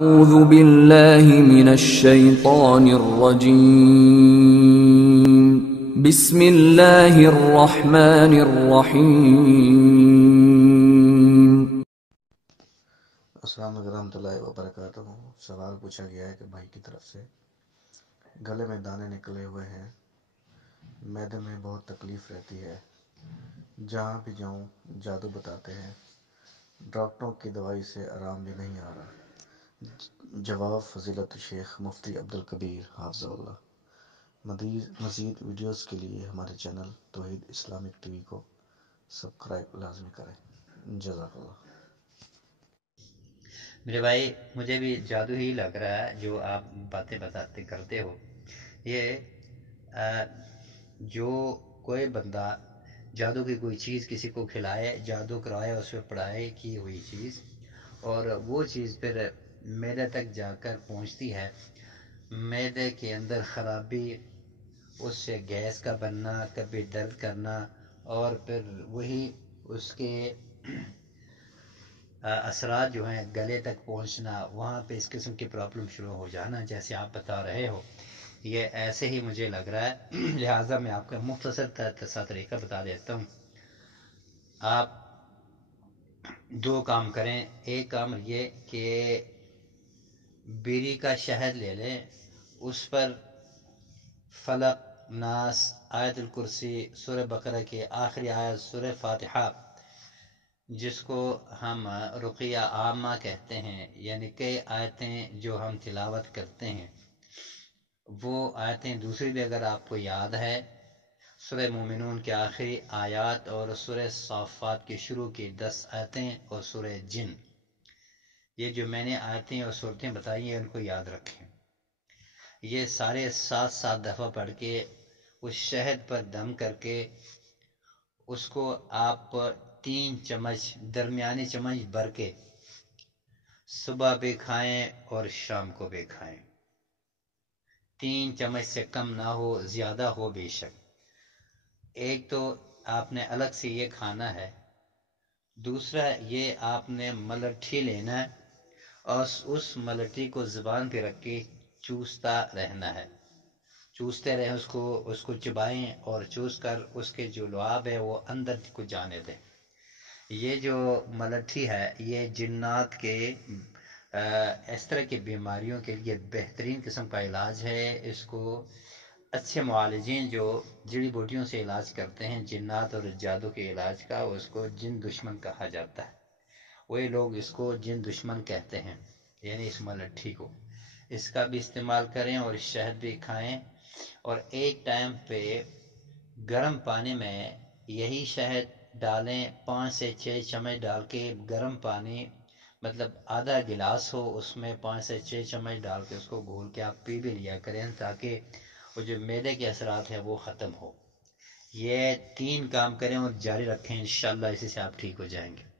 أعوذ بالله من الشيطان الرجيم بسم الله الرحمن الرحيم السلام علیکم ورحمۃ اللہ وبرکاتہ۔ سوال پوچھا گیا ہے کہ بھائی کی طرف سے گلے میں دانے نکلے ہوئے ہیں، معدے میں بہت تکلیف رہتی ہے، جہاں بھی جاؤں جادو بتاتے ہیں، ڈاکٹروں کی دوائی سے آرام بھی نہیں آ رہا۔ جواب فضیلت الشیخ مفتی عبدالکبیر حافظہ اللہ۔ مزید ویڈیوز کے لیے ہمارے چینل توحید اسلامک ٹی وی کو سبسکرائب لازمی کریں۔ جزاک اللہ۔ میرے بھائی، مجھے بھی جادو ہی لگ رہا ہے جو آپ باتیں بتاتے کرتے ہو۔ یہ جو کوئی بندہ جادو کی کوئی چیز کسی کو کھلائے، جادو کروائے، اس پہ پڑھائی کی ہوئی چیز، اور وہ چیز پھر معدے تک جا کر پہنچتی ہے، معدے کے اندر خرابی، اس سے گیس کا بننا، کبھی درد کرنا، اور پھر وہی اس کے اثرات جو ہیں گلے تک پہنچنا، وہاں پہ اس قسم کی پرابلم شروع ہو جانا جیسے آپ بتا رہے ہو، یہ ایسے ہی مجھے لگ رہا ہے۔ لہٰذا میں آپ کو مختصر سا طریقہ بتا دیتا ہوں۔ آپ دو کام کریں۔ ایک کام یہ کہ بیری کا شہد لے لیں، اس پر فلق، ناس، آیت الکرسی، سورہ بقرہ کی آخری آیت، سورہ فاتحہ، جس کو ہم رقیہ عامہ کہتے ہیں، یعنی کئی آیتیں جو ہم تلاوت کرتے ہیں، وہ آیتیں دوسری بھی اگر آپ کو یاد ہے، سورہ مومنون کے آخری آیات اور سورہ صافات کے شروع کی 10 آیتیں اور سورہ جن، یہ جو میں نے آیتیں اور صورتیں بتائی ہیں ان کو یاد رکھیں۔ یہ سارے 7 دفعہ پڑھ کے اس شہد پر دم کر کے اس کو آپ 3 چمچ درمیانی چمچ بھر کے صبح بھی کھائیں اور شام کو بھی کھائیں۔ 3 چمچ سے کم نہ ہو، زیادہ ہو بے شک۔ ایک تو آپ نے الگ سے یہ کھانا ہے، دوسرا یہ آپ نے ملٹھی لینا ہے اور اس ملٹھی کو زبان پہ رکھ کے چوستا رہنا ہے، چوستے رہیں اس کو چبائیں اور چوس کر اس کے جو لعاب ہے وہ اندر کو جانے دیں۔ یہ جو ملٹھی ہے یہ جنات کے اس طرح کی بیماریوں کے لیے بہترین قسم کا علاج ہے۔ اس کو اچھے معالجین جو جڑی بوٹیوں سے علاج کرتے ہیں جنات اور جادو کے علاج کا، اس کو جن دشمن کہا جاتا ہے، وہی لوگ اس کو جن دشمن کہتے ہیں، یعنی اس ملٹھی کو۔ اس کا بھی استعمال کریں اور شہد بھی کھائیں، اور ایک ٹائم پہ گرم پانی میں یہی شہد ڈالیں، 5 سے 6 چمچ ڈال کے گرم پانی، مطلب آدھا گلاس ہو، اس میں 5 سے 6 چمچ ڈال کے اس کو گھول کے آپ پی بھی لیا کریں تاکہ وہ جو معدے کے اثرات ہیں وہ ختم ہو۔ یہ 3 کام کریں اور جاری رکھیں، انشاءاللہ اسی سے آپ ٹھیک ہو جائیں گے۔